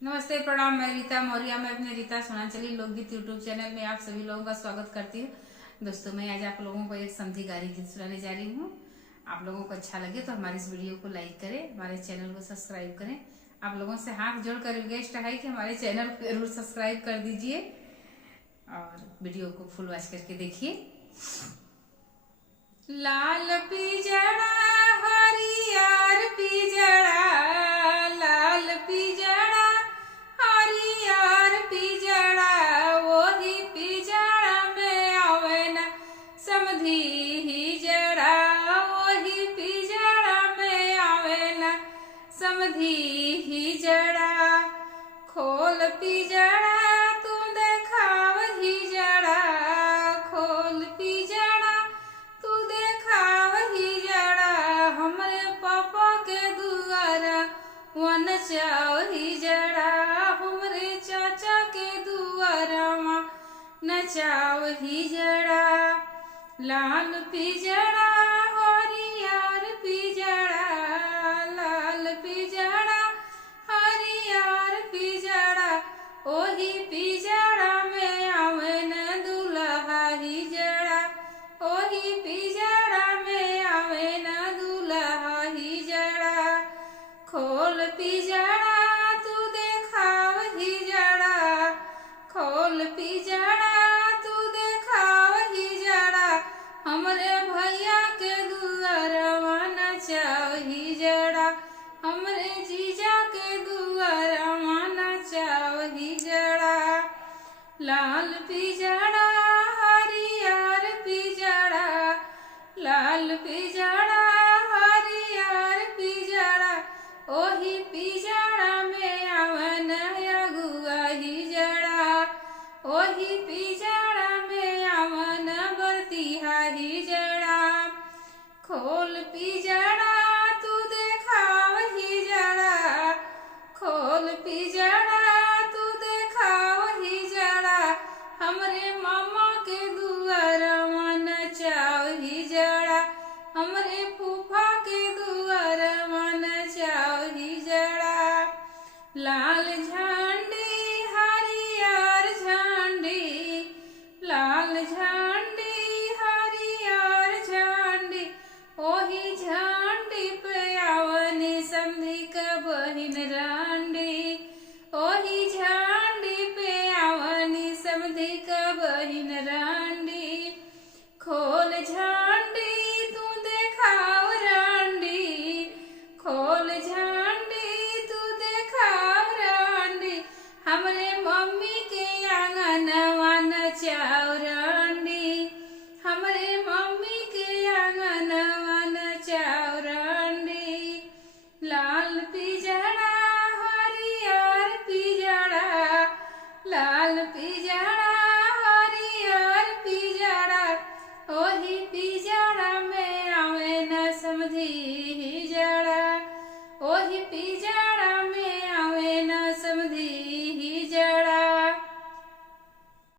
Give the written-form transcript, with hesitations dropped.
नमस्ते, प्रणाम। मैं रीता मौर्य। मैं अपने रीता सोनांचली लोकगीत यूट्यूब चैनल में आप सभी लोगों का स्वागत करती हूँ। दोस्तों, मैं आज आप लोगों को एक समधी गारी गीत सुनाने जा रही हूँ। आप लोगों को अच्छा लगे तो हमारे इस वीडियो को लाइक करें, हमारे चैनल को सब्सक्राइब करें। आप लोगों से हाथ जोड़कर रिक्वेस्ट है कि हमारे चैनल को जरूर सब्सक्राइब कर दीजिए और वीडियो को फुल वॉच करके देखिए। लाल पिजड़ा हरियर पिजड़ा, लाल पिजड़ा हरियर पिजड़ा, वही पिजड़ा में आवे ना समधी हिजड़ा, वही पिजड़ा में आवे ना समधी हिजड़ा। खोल पिजड़ा तू देखाव हिजड़ा, खोल पिजड़ा तू देखाव हिजड़ा, हमरे पापा के दुआरा वन चाव हिजड़ा, हमरे चाचा के दुआरा नचाव हिजड़ा। लाल पिजड़ा हरियर पिजड़ा, लाल पिजड़ा हरियर पिजड़ा, ओही पिजड़ा में आवे न दुल्हा हिजड़ा, ओही पिजड़ा में आवे न दुल्हा हिजड़ा। खोल पिजड़ा तू देखाव हिजड़ा, खोल पिजड़ा तू देखाव हिजड़ा, हमरे भैया के दुआरवा नचाव हिजड़ा, हमरे जीजा के दुआरवा नचाव हिजड़ा। लाल पिजड़ा हरियर पिजड़ा, लाल पिजड़ा हरियर पिजड़ा, ओही पिजड़ा में आवन अगुआ हिजड़ा, ओही पिजड़ा में आवन बरतिहा हिजड़ा। खोल पिजड़ा तू देखाव हिजड़ा, खोल पिजड़ा तू देखाव हिजड़ा, हमरे मामा के दुआरवा नचाव हिजड़ा, हमरे फूफा के दुआरवा नचाव हिजड़ा। लाल झंडी हरियर झंडी, लाल झंडी हरियर झंडी, ओही झंडी पे आवनी समधी का बहिन रांडी, ओही झंडी पे आवनी समधी का बहिन रांडी। खोल झंडी तू देखाव रांडी, खोल झंडी तू देखाव रांडी, हमरे मम्मी के आंगनवा नचाव रांडी, हमरे मम्मी के आंगनवा नचाव रांडी। लाल पिजड़ा हरियर पिजड़ा, लाल पिजड़ा